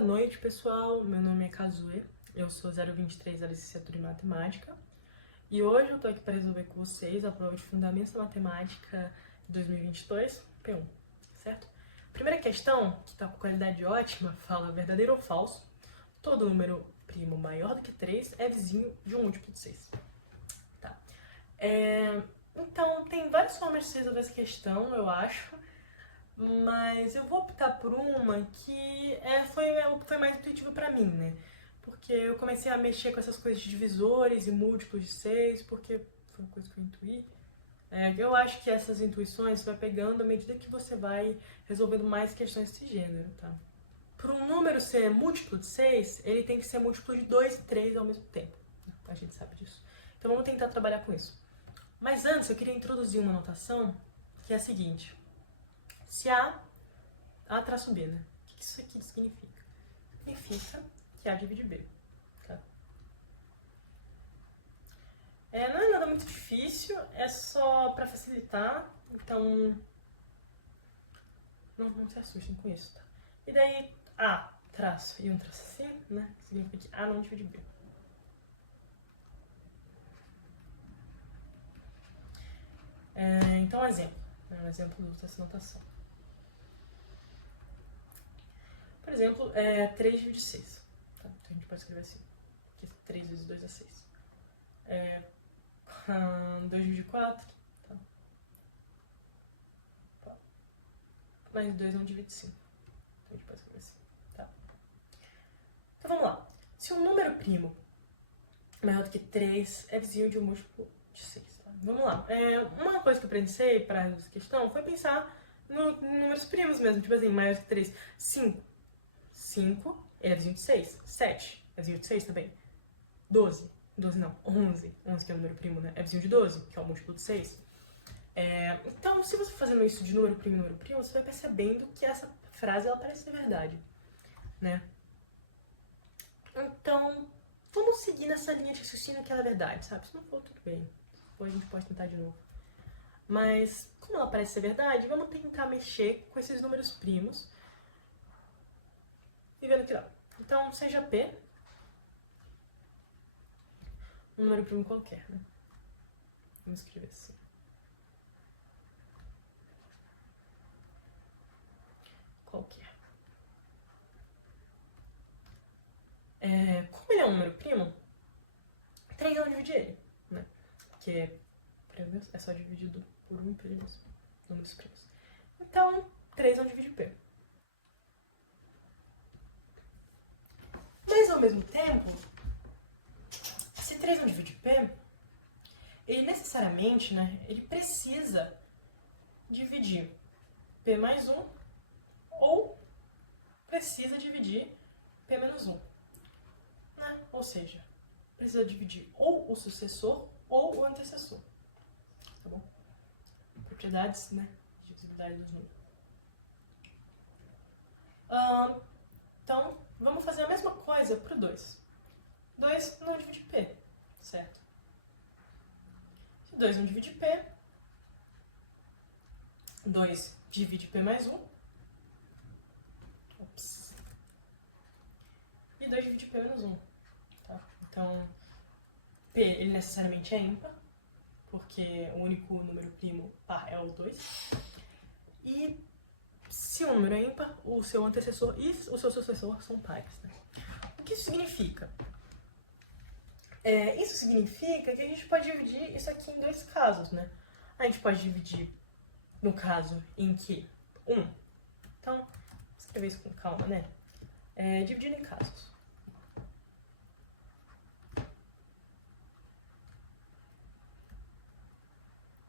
Boa noite, pessoal. Meu nome é Kazue, eu sou 023 da licenciatura em Matemática e hoje eu tô aqui para resolver com vocês a prova de Fundamentos da Matemática de 2022, P1, certo? Primeira questão, que tá com qualidade ótima, fala verdadeiro ou falso: todo número primo maior do que 3 é vizinho de um múltiplo de 6. Tá. Então, tem várias formas de se resolver essa questão, eu acho. Mas eu vou optar por uma que foi mais intuitiva pra mim, né? Porque eu comecei a mexer com essas coisas de divisores e múltiplos de 6, porque foi uma coisa que eu intuí. Eu acho que essas intuições você vai pegando à medida que você vai resolvendo mais questões desse gênero, tá? Para um número ser múltiplo de 6, ele tem que ser múltiplo de 2 e 3 ao mesmo tempo. A gente sabe disso. Então vamos tentar trabalhar com isso. Mas antes eu queria introduzir uma notação que é a seguinte. Se A traço B, né? O que isso aqui significa? Significa que A divide B, tá? Não é nada muito difícil, é só pra facilitar, então não se assustem com isso, tá? E daí A traço e um traço assim, né? Significa que A não divide B. Então, um exemplo dessa notação. Por exemplo, 3 divide 6. Tá? Então a gente pode escrever assim, que 3 vezes 2 é 6. 2 divide 4, tá? Mais 2 não divide 5. Então a gente pode escrever assim, tá? Então vamos lá. Se um número primo maior do que 3 é vizinho de um múltiplo de 6. Tá? Vamos lá. Uma coisa que eu pensei para essa questão foi pensar nos números primos mesmo, tipo assim, maior do que 3. 5. 5 é vizinho de 6. 7 é vizinho de 6 também. 12. 12 não, 11. 11 que é o número primo, né? É vizinho de 12, que é o múltiplo de 6. Então, se você for fazendo isso de número primo, você vai percebendo que essa frase ela parece ser verdade, né? Então, vamos seguir nessa linha de raciocínio que ela é verdade, sabe? Se não for, tudo bem. Depois a gente pode tentar de novo. Mas, como ela parece ser verdade, vamos tentar mexer com esses números primos e vendo que dá. Então, seja P um número primo qualquer, né? Vamos escrever assim. Qualquer. Como ele é um número primo, 3 não divide ele, né? Porque é só dividido por 1 pelos números primos. Então, 3 não divide P. Mas, ao mesmo tempo, se 3 não divide P, ele necessariamente, né, ele precisa dividir P mais 1 ou precisa dividir P menos 1. Né? Ou seja, precisa dividir ou o sucessor ou o antecessor. Tá bom? Propriedades, né? Divisibilidade dos números. Então, vamos fazer a mesma coisa para o 2. 2 não divide P, certo? Se 2 não divide P, 2 divide P mais 1. Ops. E 2 divide P menos 1. Tá? Então, P ele necessariamente é ímpar, porque o único número primo par é o 2. E se um número é ímpar, o seu antecessor e o seu sucessor são pares. Né? O que isso significa? Isso significa que a gente pode dividir isso aqui em dois casos, né? A gente pode dividir no caso em que 1. Então, vou escrever isso com calma, né? Dividindo em casos.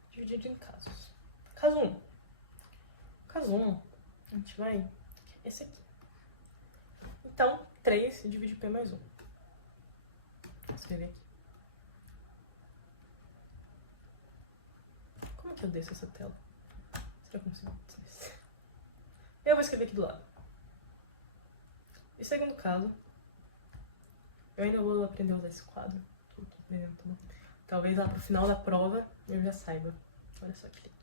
Dividido em casos. Caso 1. Caso 1, a gente vai... esse aqui. Então, 3 divide P mais 1. Vou escrever aqui. Como que eu desço essa tela? Será que eu consigo? Eu vou escrever aqui do lado. E segundo caso, eu ainda vou aprender a usar esse quadro. Tô aprendendo, tá bom? Talvez lá pro final da prova eu já saiba. Olha só que lindo.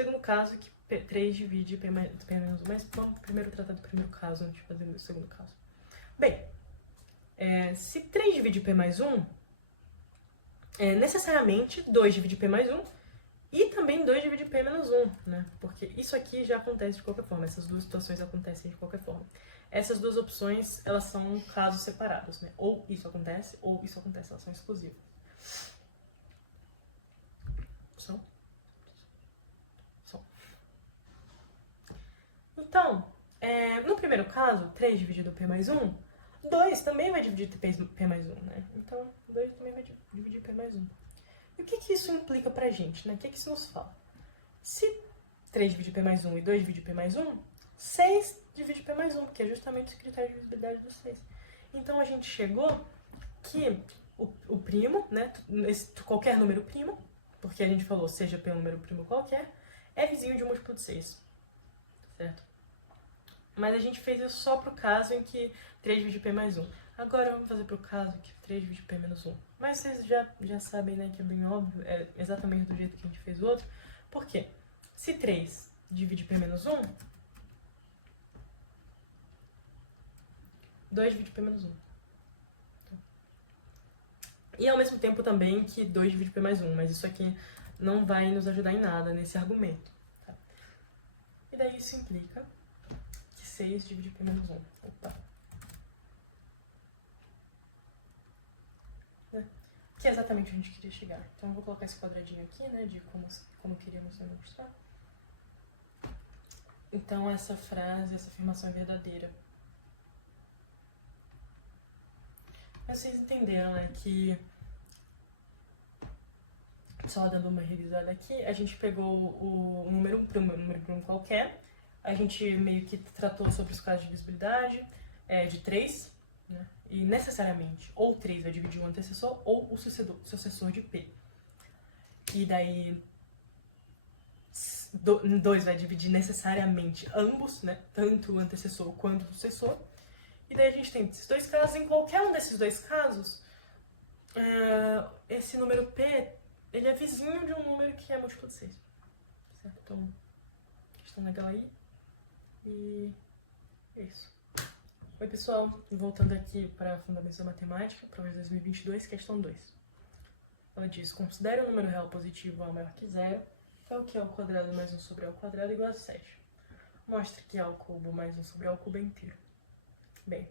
Segundo caso, que 3 divide P menos 1, mas vamos primeiro tratar do primeiro caso antes de fazer o segundo caso. Bem, se 3 divide P mais 1, necessariamente 2 divide P mais 1 e também 2 divide P menos 1, né? Porque isso aqui já acontece de qualquer forma, essas duas situações acontecem de qualquer forma. Essas duas opções, elas são casos separados, né? Ou isso acontece, elas são exclusivas. Então, no primeiro caso, 3 dividido P mais 1, 2 também vai dividir P mais 1, né? Então, 2 também vai dividir P mais 1. E o que isso implica pra gente, né? O que isso nos fala? Se 3 divide P mais 1 e 2 divide P mais 1, 6 divide P mais 1, que é justamente o critério de divisibilidade do 6. Então, a gente chegou que o primo, né? Qualquer número primo, porque a gente falou seja P um número primo qualquer, é vizinho de um múltiplo de 6. Certo? Mas a gente fez isso só pro caso em que 3 divide P mais 1. Agora vamos fazer pro caso que 3 divide P menos 1. Mas vocês já sabem, né, que é bem óbvio, é exatamente do jeito que a gente fez o outro. Por quê? Se 3 divide P menos 1, 2 divide P menos 1. E ao mesmo tempo também que 2 divide P mais 1, mas isso aqui não vai nos ajudar em nada nesse argumento. Tá? E daí isso implica que 6 divide P menos 1. Opa. Que é exatamente onde a gente queria chegar. Então eu vou colocar esse quadradinho aqui, né, de como queríamos demonstrar. Então essa frase, essa afirmação é verdadeira. Mas vocês entenderam, né, que só dando uma revisada aqui, a gente pegou o número 1 qualquer, a gente meio que tratou sobre os casos de divisibilidade, de 3, né? E necessariamente, ou 3 vai dividir o antecessor ou o sucessor de P. E daí, 2 vai dividir necessariamente ambos, né? Tanto o antecessor quanto o sucessor. E daí a gente tem esses dois casos. Em qualquer um desses dois casos, esse número P, ele é vizinho de um número que é múltiplo de 6. Certo? Então, questão legal aí. E é isso. Oi, pessoal. Voltando aqui para Fundamentos da Matemática, prova de 2022, questão 2. Ela diz, considere um número real positivo A maior que zero, então que A ao quadrado mais 1 sobre A ao quadrado é igual a 7. Mostre que A ao cubo mais 1 sobre A ao cubo é inteiro. Bem,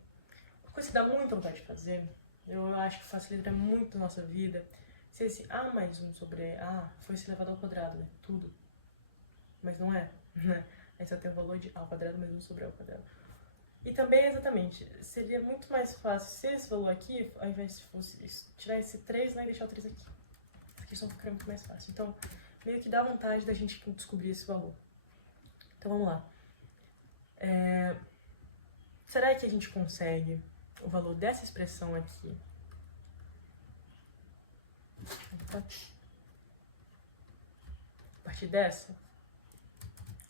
uma coisa que dá muita vontade de fazer, eu acho que facilita muito a nossa vida, se esse A mais 1 sobre A fosse elevado ao quadrado, né? Tudo. Mas não é, né? Aí só tem o valor de A ao quadrado mais 1 sobre A ao quadrado. E também, exatamente, seria muito mais fácil se esse valor aqui, ao invés de fosse tirar esse 3 lá e deixar o 3 aqui. A questão ficaria muito mais fácil. Então, meio que dá vontade da gente descobrir esse valor. Então, vamos lá. Será que a gente consegue o valor dessa expressão aqui? A partir dessa,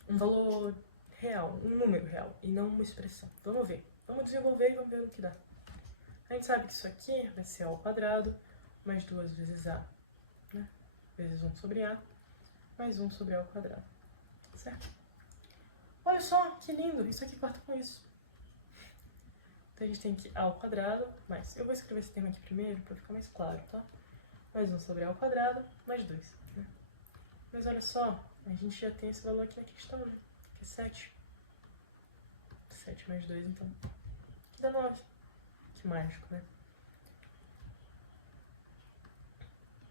um valor real, um número real, e não uma expressão. Vamos ver. Vamos desenvolver e vamos ver o que dá. A gente sabe que isso aqui vai ser A ao quadrado, mais 2 vezes A, né? Vezes 1 sobre A, mais 1 sobre A ao quadrado. Certo? Olha só, que lindo! Isso aqui corta com isso. Então a gente tem que A ao quadrado, mais... Eu vou escrever esse termo aqui primeiro para ficar mais claro, tá? Mais 1 sobre A ao quadrado, mais 2. Né? Mas olha só, a gente já tem esse valor aqui na questão, né? Que é 7. 7 mais 2, então. Que dá 9. Que mágico, né?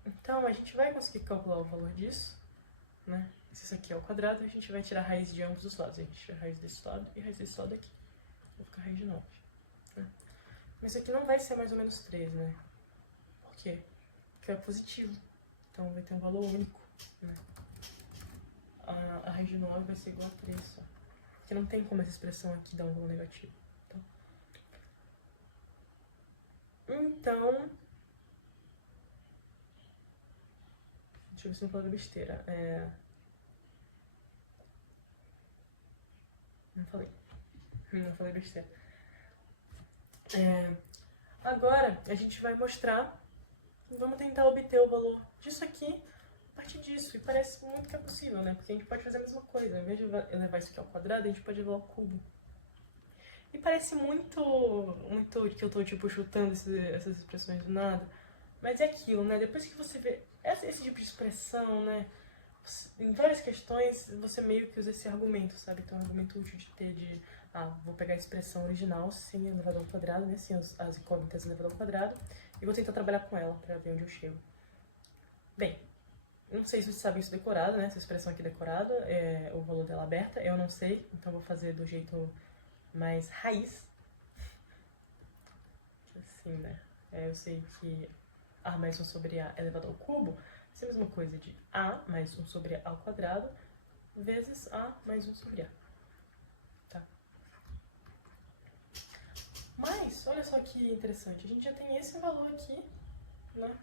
Então, a gente vai conseguir calcular o valor disso, né? Se isso aqui é ao quadrado, a gente vai tirar a raiz de ambos os lados. A gente tira a raiz desse lado e a raiz desse lado aqui. Vai ficar a raiz de 9. Né? Mas isso aqui não vai ser mais ou menos 3, né? Por quê? Porque é positivo. Então, vai ter um valor único, né? A raiz de 9 vai ser igual a 3 só. Porque não tem como essa expressão aqui dar um valor negativo. Então... Deixa eu ver se não falei besteira. Não falei besteira. Agora, a gente vai mostrar... Vamos tentar obter o valor disso aqui partir disso. E parece muito que é possível, né? Porque a gente pode fazer a mesma coisa. Ao invés de levar isso aqui ao quadrado, a gente pode levar ao cubo. E parece muito que eu tô, tipo, chutando essas expressões do nada. Mas é aquilo, né? Depois que você vê esse tipo de expressão, né? Em várias questões, você meio que usa esse argumento, sabe? Então, é um argumento útil de ter vou pegar a expressão original sem elevador ao quadrado, né? Sem as incógnitas elevador ao quadrado. E vou tentar trabalhar com ela pra ver onde eu chego. Bem, não sei se vocês sabem isso decorado, né? Essa expressão aqui decorada, é o valor dela aberta. Eu não sei, então vou fazer do jeito mais raiz. Assim, né? Eu sei que a mais 1 sobre a elevado ao cubo é a mesma coisa de a mais 1 sobre a ao quadrado vezes a mais 1 sobre a. Tá? Mas, olha só que interessante, a gente já tem esse valor aqui, né?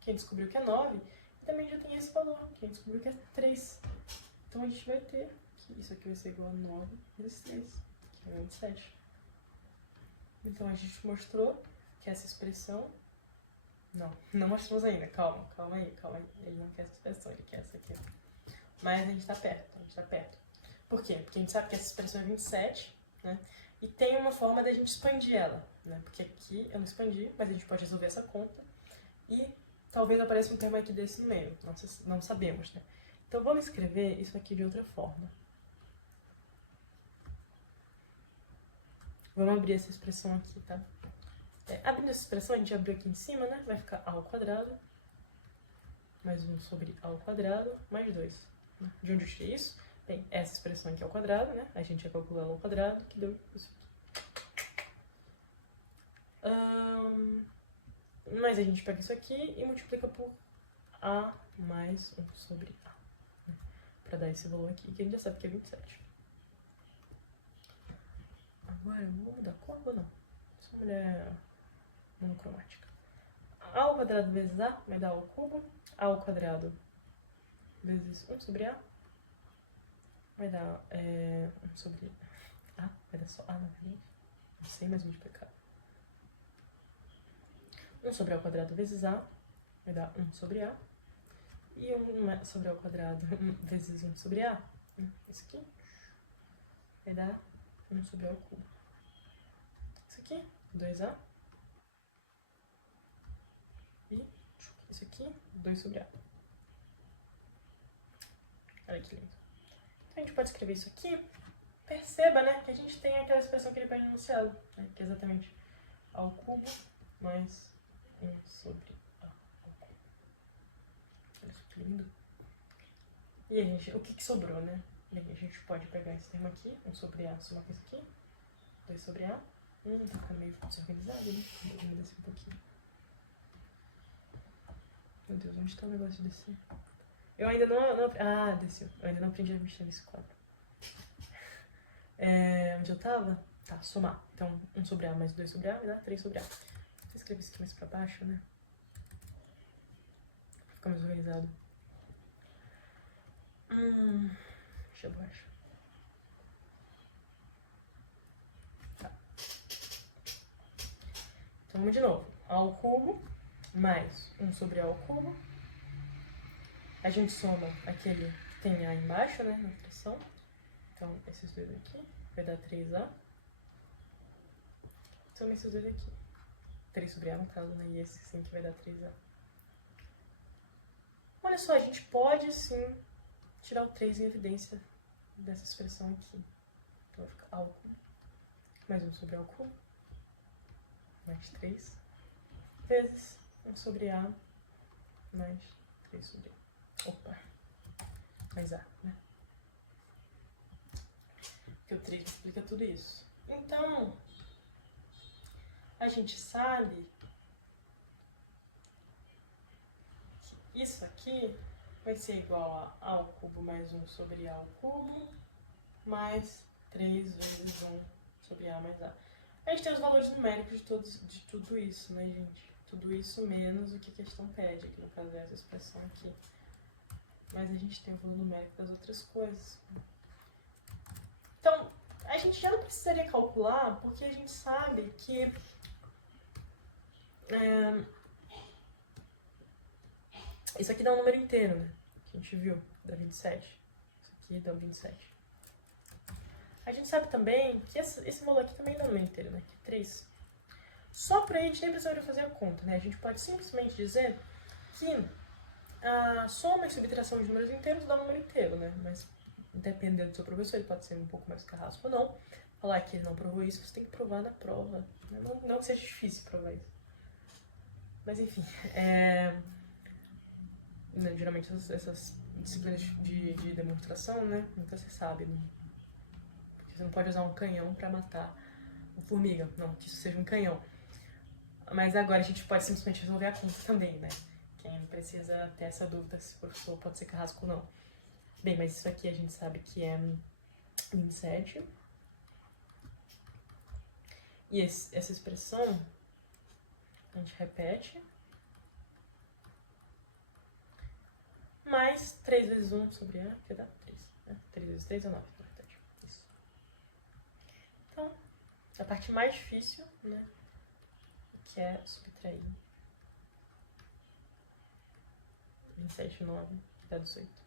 Quem descobriu que é 9, e também já tem esse valor, quem descobriu que é 3. Então a gente vai ter que isso aqui vai ser igual a 9 vezes 3, que é 27. Então a gente mostrou que essa expressão... Não mostramos ainda, calma aí. Ele não quer essa expressão, ele quer essa aqui. Mas a gente tá perto, Por quê? Porque a gente sabe que essa expressão é 27, né? E tem uma forma da gente expandir ela, né? Porque aqui eu não expandi, mas a gente pode resolver essa conta. E talvez apareça um termo aqui desse no meio, não sabemos, né? Então vamos escrever isso aqui de outra forma. Vamos abrir essa expressão aqui, tá? Abrindo essa expressão, a gente abriu aqui em cima, né? Vai ficar a ao quadrado, mais 1 sobre a ao quadrado, mais 2. De onde eu tirei isso? Bem, essa expressão aqui ao quadrado, né? A gente ia calcular ela ao quadrado, que deu isso aqui. Mas a gente pega isso aqui e multiplica por a mais 1 sobre a. Né? Pra dar esse valor aqui, que a gente já sabe que é 27. Agora, vamos mudar a cor ou não? Essa mulher monocromática. A ao quadrado vezes a vai dar a ao cubo. A ao quadrado vezes 1 sobre a vai dar 1 sobre a. Vai dar só a na frente. Não sei mais multiplicar. 1 sobre a ao quadrado vezes a vai dar 1 sobre a. E 1 sobre a ao quadrado vezes 1 sobre a, isso aqui, vai dar 1 sobre a ao cubo. Isso aqui, 2a. E isso aqui, 2 sobre a. Olha que lindo. Então a gente pode escrever isso aqui. Perceba, né, que a gente tem aquela expressão que ele pede no enunciado, né, que é exatamente a ao cubo mais 1 sobre a ao cubo. Olha que lindo. E aí, gente, o que sobrou, né? Bem, a gente pode pegar esse termo aqui, 1 sobre a, somar com isso aqui, 2 sobre a. Tá ficando meio desorganizado, né? Vamos descer um pouquinho. Meu Deus, onde tá o negócio de descer? Eu ainda não... desceu. Eu ainda não aprendi a mexer nesse quadro. Onde eu tava? Tá, somar. Então, 1 sobre a mais 2 sobre a vai dar 3 sobre a. Vou escrever isso aqui mais pra baixo, né? Pra ficar mais organizado. Deixa eu baixo. Tá. Então, vamos de novo. A ao cubo mais 1 sobre a ao cubo. A gente soma aquele que tem a embaixo, né, na fração. Então, esses dois aqui vai dar 3a. Soma esses dois aqui. 3 sobre a no caso, né, e esse sim que vai dar 3a. Olha só, a gente pode sim tirar o 3 em evidência dessa expressão aqui. Então vai ficar a ao cubo mais 1 sobre a ao cubo mais 3 vezes 1 sobre a mais 3 sobre a. Opa, mais a, né? Porque o 3 explica tudo isso. Então, a gente sabe que isso aqui vai ser igual a ao cubo mais 1 sobre a ao cubo mais 3 vezes 1 sobre a mais a. A gente tem os valores numéricos de tudo isso, né, gente? Tudo isso menos o que a questão pede, que no caso é essa expressão aqui. Mas a gente tem o valor numérico das outras coisas. Então, a gente já não precisaria calcular, porque a gente sabe que isso aqui dá um número inteiro, né? que a gente viu, dá 27. Isso aqui dá 27. A gente sabe também que esse valor aqui também dá um número inteiro, né? Que é 3. Só por aí a gente nem precisaria fazer a conta, né? A gente pode simplesmente dizer que a soma e subtração de números inteiros dá um número inteiro, né? Mas dependendo do seu professor, ele pode ser um pouco mais carrasco ou não. Falar que ele não provou isso, você tem que provar na prova. Não que seja difícil provar isso. Mas enfim, geralmente essas disciplinas de demonstração, né? Nunca se sabe, né? Porque você não pode usar um canhão pra matar uma formiga. Não, que isso seja um canhão. Mas agora a gente pode simplesmente resolver a conta também, né? Quem precisa ter essa dúvida se o professor pode ser carrasco ou não. Bem, mas isso aqui a gente sabe que é 27. E essa expressão a gente repete. Mais 3 vezes 1 sobre A, que dá 3. 3 vezes 3 é 9, na verdade. Isso. Então, a parte mais difícil, né? Que é subtrair 27 e 9 dá 18.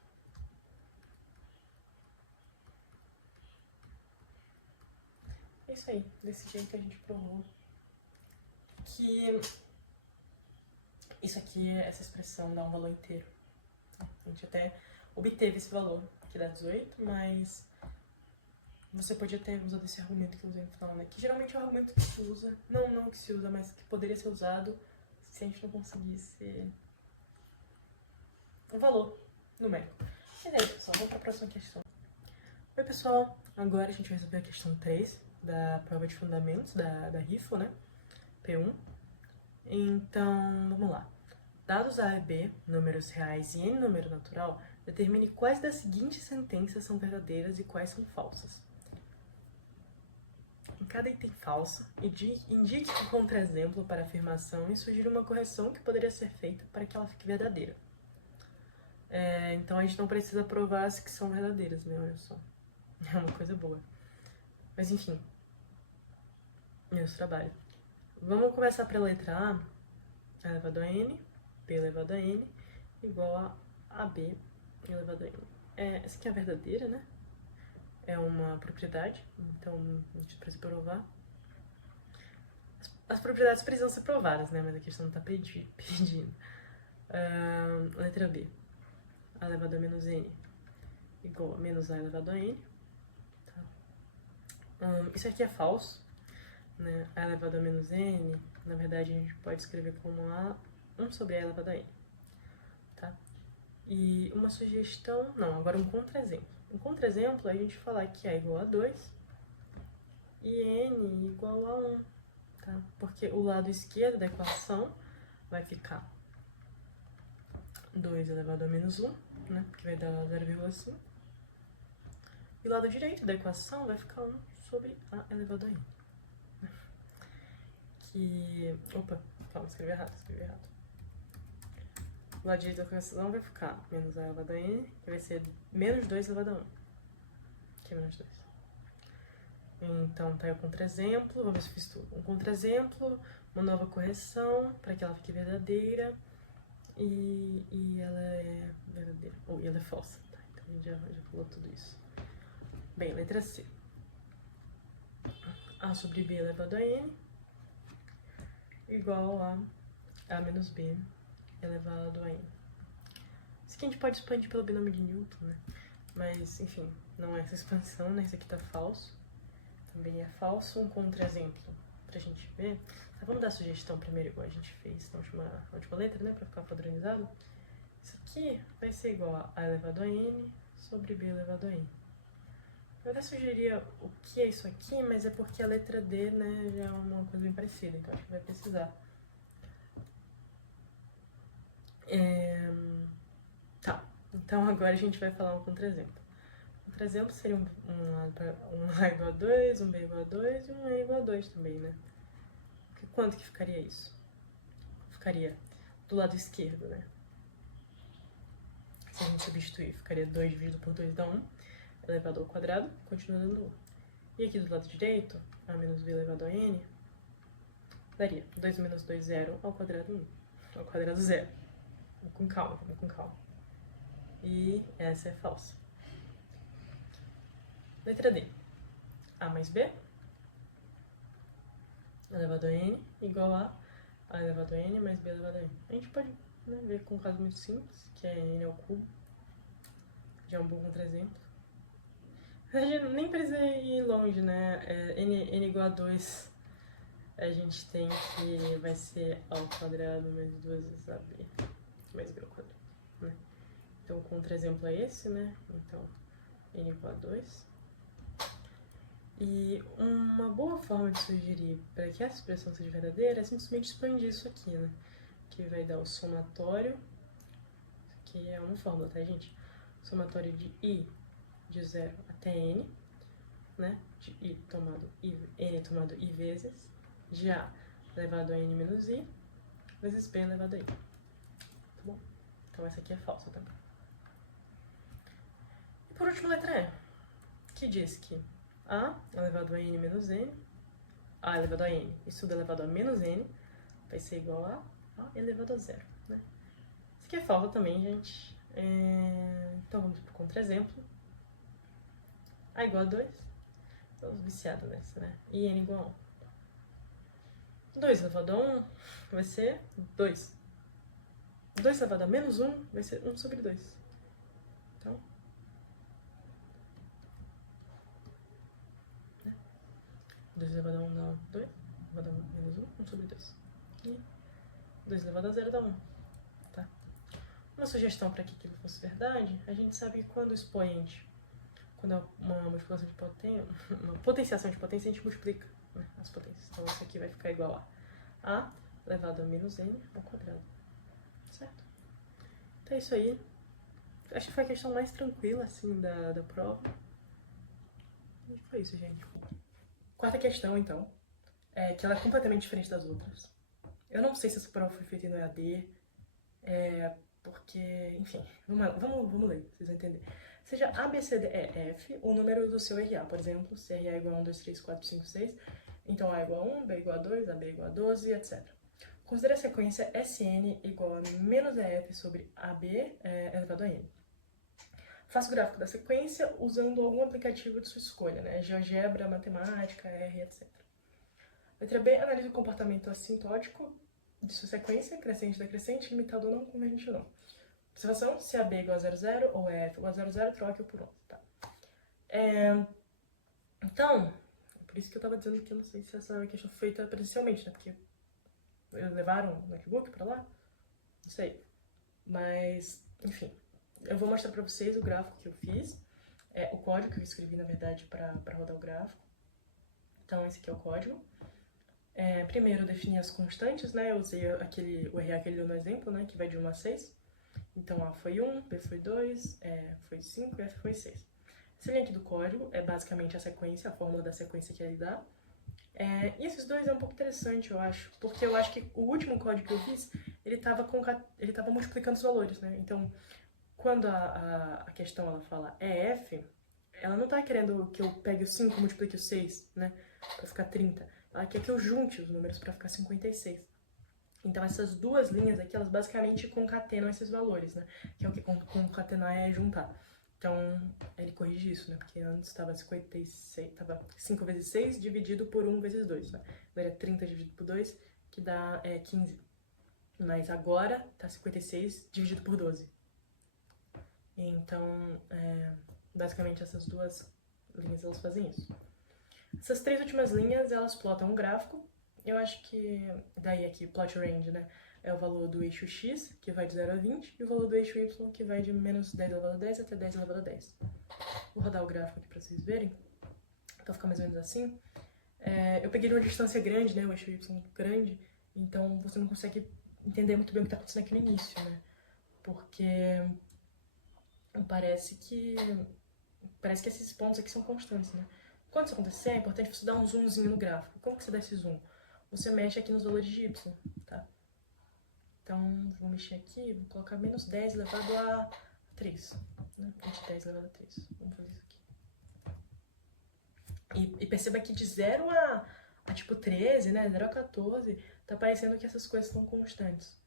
É isso aí, desse jeito que a gente provou que isso aqui, essa expressão dá um valor inteiro. A gente até obteve esse valor, que dá 18, mas você podia ter usado esse argumento que eu usei no final, né? Que geralmente é um argumento que se usa, não que se usa, mas que poderia ser usado se a gente não conseguisse o valor numérico. Mas é isso, pessoal. Vamos para a próxima questão. Oi, pessoal. Agora a gente vai resolver a questão 3 da prova de fundamentos da RIFO, né? P1. Então, vamos lá. Dados A e B, números reais e N número natural, determine quais das seguintes sentenças são verdadeiras e quais são falsas. Em cada item falso, indique um contra-exemplo para a afirmação e sugira uma correção que poderia ser feita para que ela fique verdadeira. Então a gente não precisa provar as que são verdadeiras, né? Olha só. É uma coisa boa. Mas enfim, meus trabalhos. Vamos começar pela letra A elevado a N, B elevado a N, igual a AB elevado a N. Essa aqui é a verdadeira, né? É uma propriedade, então a gente precisa provar. As propriedades precisam ser provadas, né? Mas a questão não está pedindo. Letra B. A elevado a menos N igual a menos A elevado a N. Tá? Isso aqui é falso, né? A elevado a menos N, na verdade a gente pode escrever como A 1 sobre A elevado a N. Tá? E uma sugestão, agora um contra-exemplo. Um contra-exemplo é a gente falar que A igual a 2 e N igual a 1, tá? Porque o lado esquerdo da equação vai ficar 2 elevado a menos 1, né? Que vai dar 0,5. E o lado direito da equação vai ficar 1 sobre A elevado a N. Opa, calma, escrevi errado. O lado direito da equação vai ficar menos A elevado a N, que vai ser menos 2 elevado a 1. Que é menos 2. Então, tá aí o contra-exemplo. Vamos ver se fiz tudo. Um contra-exemplo, uma nova correção, para que ela fique verdadeira. E ela é verdadeira. E ela é falsa. Tá, então, a gente já falou tudo isso. Bem, letra C. A sobre B elevado a N igual a A menos B elevado a N. Isso aqui a gente pode expandir pelo binômio de Newton, né? Mas, enfim, não é essa expansão, né? Isso aqui tá falso. Também é falso. Um contra-exemplo pra gente ver. Vamos dar a sugestão primeiro, igual a gente fez na última letra, né? Pra ficar padronizado. Isso aqui vai ser igual a A elevado a N sobre B elevado a N. Eu até sugeria o que é isso aqui, mas é porque a letra D, né, já é uma coisa bem parecida, então acho que vai precisar. Tá, então agora a gente vai falar um contra-exemplo. Contra-exemplo seria um A igual a 2, um B igual a 2 e um E igual a 2 também, né? Quanto que ficaria isso? Ficaria do lado esquerdo, né? Se a gente substituir, ficaria 2 dividido por 2 dá 1, elevado ao quadrado, continua dando 1. E aqui do lado direito, A menos B elevado a N, daria 2 menos 2, 0, ao quadrado 1. Ao quadrado 0. Vamos com calma. e essa é falsa. Letra D. A mais B elevado a n igual a A elevado a n mais B elevado a n. A gente pode, né, ver com um caso muito simples, que é n ao cubo. Já é um bom contra-exemplo. A gente nem precisa ir longe, né? N igual a 2, a gente tem que vai ser A ao quadrado mais 2 vezes AB mais B ao quadrado, né? Então, o contra-exemplo é esse, né? Então, N igual a 2. E uma boa forma de sugerir para que essa expressão seja verdadeira é simplesmente expandir isso aqui, né? Que vai dar o somatório, isso aqui é uma fórmula, tá, gente? Somatório de I de 0 até N, né? De I tomado N tomado I vezes, de A elevado a N menos I, vezes B elevado a I. Tá bom? Então essa aqui é falsa também. E por último, letra E, que diz que A elevado a N menos N, A elevado a N e tudo elevado a menos N vai ser igual a A elevado a 0, né? Isso aqui é falsa também, gente. Então vamos para o contra-exemplo. A igual a 2. Estamos viciados nessa, né? E N igual a 1. 2 elevado a 1 vai ser 2. 2 elevado a menos 1 vai ser 1 sobre 2. Então, 2 elevado a 1 dá 2. Elevado a 1 menos 1, 1 sobre 2. E 2 elevado a 0 dá 1. Tá? Uma sugestão para que aquilo fosse verdade, a gente sabe que quando o expoente, quando é uma multiplicação de potência, uma potenciação de potência, a gente multiplica, né, as potências. Então isso aqui vai ficar igual a elevado a menos n ao quadrado. Certo? Então é isso aí. Acho que foi a questão mais tranquila, assim, da prova. E foi isso, gente. Quarta questão, então, é que ela é completamente diferente das outras. Eu não sei se essa prova foi feita no EAD, porque, enfim, vamos ler, vocês vão entender. Seja A, B, C, D, E, F, o número do seu RA. Por exemplo, se RA é igual a 1, 2, 3, 4, 5, 6, então A é igual a 1, B é igual a 2, AB é igual a 12, etc. Considere a sequência SN igual a menos EF sobre AB elevado a N. Faça o gráfico da sequência usando algum aplicativo de sua escolha, né? GeoGebra, matemática, R, etc. Letra B, analise o comportamento assintótico de sua sequência, crescente, decrescente, limitado ou não, convergente ou não. Observação, se AB é igual a 0, 0 ou EF igual a 0, 0, troque-o por 1. Tá? Então, é por isso que eu tava dizendo que eu não sei se essa questão foi feita presencialmente, né? Porque levaram o notebook pra lá? Não sei. Mas, enfim, eu vou mostrar pra vocês o gráfico que eu fiz, o código que eu escrevi, na verdade, pra rodar o gráfico. Então, esse aqui é o código. Primeiro, eu defini as constantes, né? Eu usei o RA que ele deu no exemplo, né? Que vai de 1 a 6. Então, A foi 1, B foi 2, E foi 5 e F foi 6. Essa linha aqui do código é basicamente a sequência, a fórmula da sequência que ele dá. E esses dois é um pouco interessante, eu acho, porque eu acho que o último código que eu fiz, ele tava multiplicando os valores, né? Então, quando a questão ela fala EF, ela não tá querendo que eu pegue o 5 e multiplique o 6, né? Pra ficar 30. Ela quer que eu junte os números pra ficar 56. Então, essas duas linhas aqui, elas basicamente concatenam esses valores, né? Que é o que concatenar é juntar. Então, ele corrige isso, né? Porque antes estava 56, estava 5 vezes 6 dividido por 1 vezes 2, né? Agora é 30 dividido por 2, que dá 15. Mas agora tá 56 dividido por 12. Então, basicamente essas duas linhas, elas fazem isso. Essas três últimas linhas, elas plotam um gráfico. Eu acho que, daí aqui, plot range, né? É o valor do eixo x, que vai de 0 a 20, e o valor do eixo y, que vai de menos 10 elevado a 10 até 10 elevado a 10. Vou rodar o gráfico aqui pra vocês verem. Então fica mais ou menos assim. Eu peguei de uma distância grande, né? O eixo y grande, então você não consegue entender muito bem o que tá acontecendo aqui no início, né? Porque parece que esses pontos aqui são constantes, né? Quando isso acontecer, é importante você dar um zoomzinho no gráfico. Como que você dá esse zoom? Você mexe aqui nos valores de y, tá? Então, vou mexer aqui, vou colocar menos 10 elevado a 3. Né? 10 elevado a 3. Vamos fazer isso aqui. E perceba que de 0 a tipo 13, né? 0 a 14, tá parecendo que essas coisas estão constantes.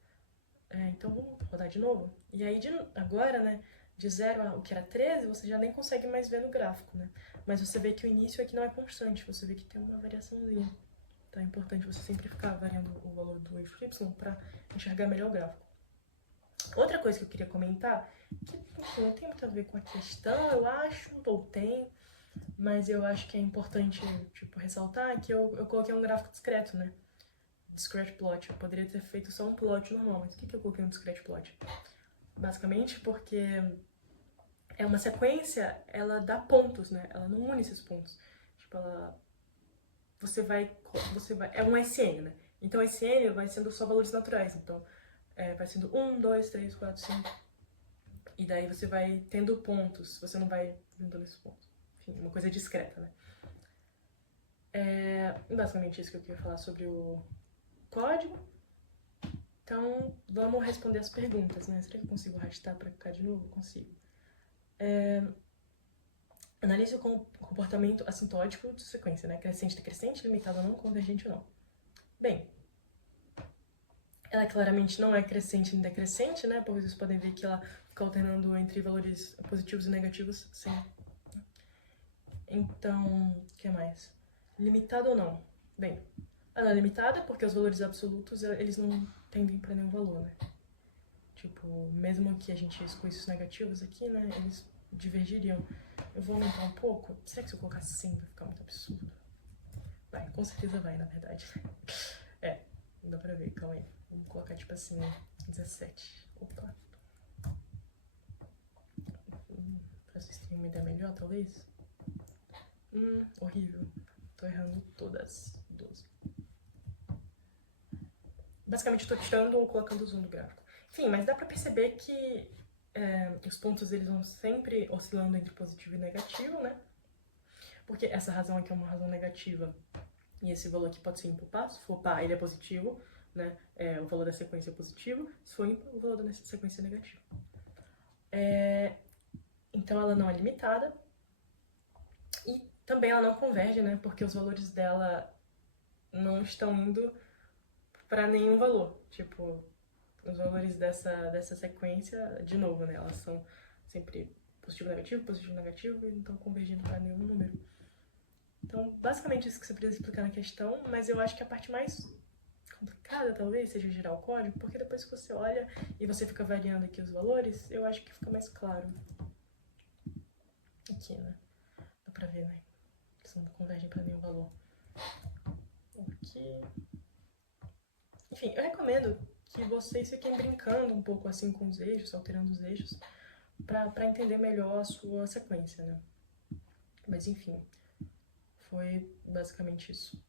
Então, vamos rodar de novo. E aí, agora, né? de 0 a o que era 13, você já nem consegue mais ver no gráfico, né? Mas você vê que o início aqui não é constante, você vê que tem uma variaçãozinha. Então é importante você sempre ficar variando o valor do eixo y para enxergar melhor o gráfico. Outra coisa que eu queria comentar, que enfim, não tem muito a ver com a questão, eu acho, ou tem, mas eu acho que é importante, tipo, ressaltar que eu coloquei um gráfico discreto, né? Discrete plot. Eu poderia ter feito só um plot normal, mas por que eu coloquei um discrete plot? Basicamente porque é uma sequência, ela dá pontos, né? Ela não une esses pontos. Tipo, você vai, é um SN, né? Então, SN vai sendo só valores naturais. Então, vai sendo 1, 2, 3, 4, 5. E daí você vai tendo pontos, você não vai juntando esses pontos. Enfim, uma coisa discreta, né? Basicamente isso que eu queria falar sobre o código. Então, vamos responder as perguntas, né? Será que eu consigo arrastar para cá de novo? Consigo. Analise o comportamento assintótico de sequência, né? Crescente, decrescente, limitado ou não, convergente ou não. Bem, ela claramente não é crescente nem decrescente, né? Porque vocês podem ver que ela fica alternando entre valores positivos e negativos sempre. Então, o que mais? Limitada ou não? Bem, ela é limitada porque os valores absolutos, eles não tendem para nenhum valor, né? Tipo, mesmo que a gente excluísse os negativos aqui, né? Eles divergiriam. Eu vou aumentar um pouco. Será que se eu colocar 100 vai ficar muito absurdo? Vai, com certeza vai, na verdade. Não dá pra ver, calma aí. Vamos colocar tipo assim, 17. Opa. Pra vocês terem uma ideia melhor, talvez. Horrível. Tô errando todas. 12. Basicamente, eu tô tirando ou colocando o zoom do gráfico. Enfim, mas dá pra perceber que os pontos eles vão sempre oscilando entre positivo e negativo, né? Porque essa razão aqui é uma razão negativa e esse valor aqui pode ser impar. Se for par, ele é positivo, né? O valor da sequência é positivo. Se for ímpar, o valor da sequência é negativo. Então ela não é limitada e também ela não converge, né? Porque os valores dela não estão indo para nenhum valor. Tipo, os valores dessa sequência, de novo, né? Elas são sempre positivo, negativo, e não estão convergindo para nenhum número. Então, basicamente isso que você precisa explicar na questão, mas eu acho que a parte mais complicada, talvez, seja gerar o código, porque depois que você olha e você fica variando aqui os valores, eu acho que fica mais claro. Aqui, né? Dá pra ver, né? Eles não convergem para nenhum valor. Aqui. Enfim, eu recomendo que vocês fiquem brincando um pouco assim com os eixos, alterando os eixos, para entender melhor a sua sequência, né? Mas enfim, foi basicamente isso.